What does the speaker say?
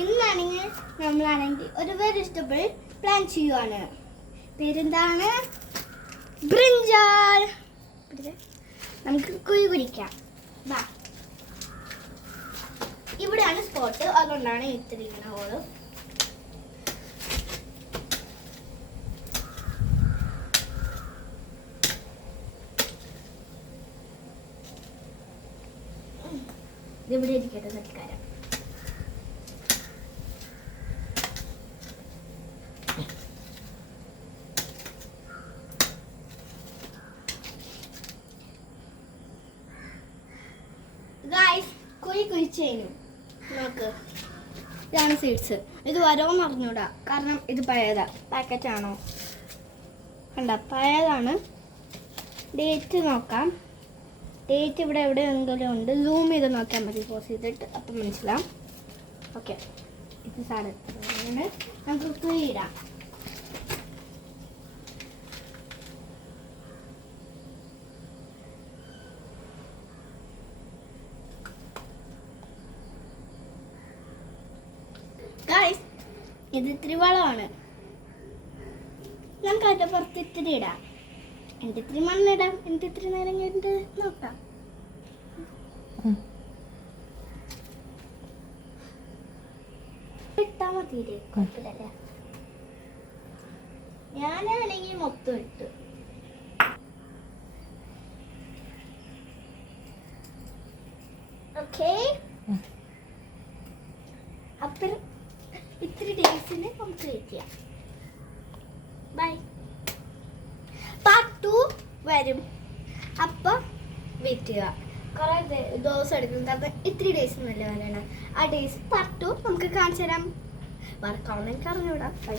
ഇന്നാണെങ്കിൽ നമ്മളാണെങ്കിൽ ഒരു വെജിറ്റബിൾ പ്ലാൻ ചെയ്യുവാണ്. പേരെന്താണ്? ബ്രിഞ്ചാൾ. നമുക്ക് കുഴി കുഴിക്കാം. വാ, ഇവിടെയാണ് സ്പോട്ട്, അതുകൊണ്ടാണ് ഇത്തിരിക്കുന്ന ഹോള്. ഇവിടെ ഇരിക്കട്ടെ തൽക്കാലം. കുഴി കുഴിച്ചതിനും നോക്ക്, ഇതാണ് സീഡ്സ്. ഇത് വരോന്ന് അറിഞ്ഞൂടാ, കാരണം ഇത് പഴയതാ. പാക്കറ്റാണോ കണ്ട, പഴയതാണ്. ഡേറ്റ് നോക്കാം. ഡേറ്റ് ഇവിടെ എവിടെയെങ്കിലും ഉണ്ട്. സൂം ചെയ്ത് നോക്കാൻ മതി, പോസ് ചെയ്തിട്ട്, അപ്പം മനസ്സിലാവും. ഓക്കെ, ഇത് സാധനം നമുക്ക് കുഴിയിടാം. ഇത് ഇത്തിരി വളമാണ്. നമുക്ക് അതിൻ്റെ പുറത്ത് ഇത്തിരി ഇടാം. എൻ്റെ ഇത്തിരി മണ്ണിടാം. എൻ്റെ ഇത്തിരി നേരം കഴിഞ്ഞിട്ട് നോക്കാം. ഇട്ടാ മതിയില്ലേ, കുഴപ്പമില്ലല്ലേ. ഞാനാണെങ്കിൽ മൊത്തം ഇട്ടു. ഓക്കേ, അപ്പം ഇത്തിരി ഡേയ്സിന് നമുക്ക് വെയിറ്റ് ചെയ്യാം. ബൈ. പാർട്ട് 2 വരും, അപ്പം വെയിറ്റ് ചെയ്യുക. കുറേ ദിവസം എടുക്കും, കാരണം ഇത്തിരി ഡേയ്സ് നല്ല വേണം. ആ ഡേയ്സ് പാർട്ട് 2 നമുക്ക് കാണിച്ചു തരാം. വർക്കാവുന്ന എനിക്ക് അറിഞ്ഞൂടാ. ബൈ.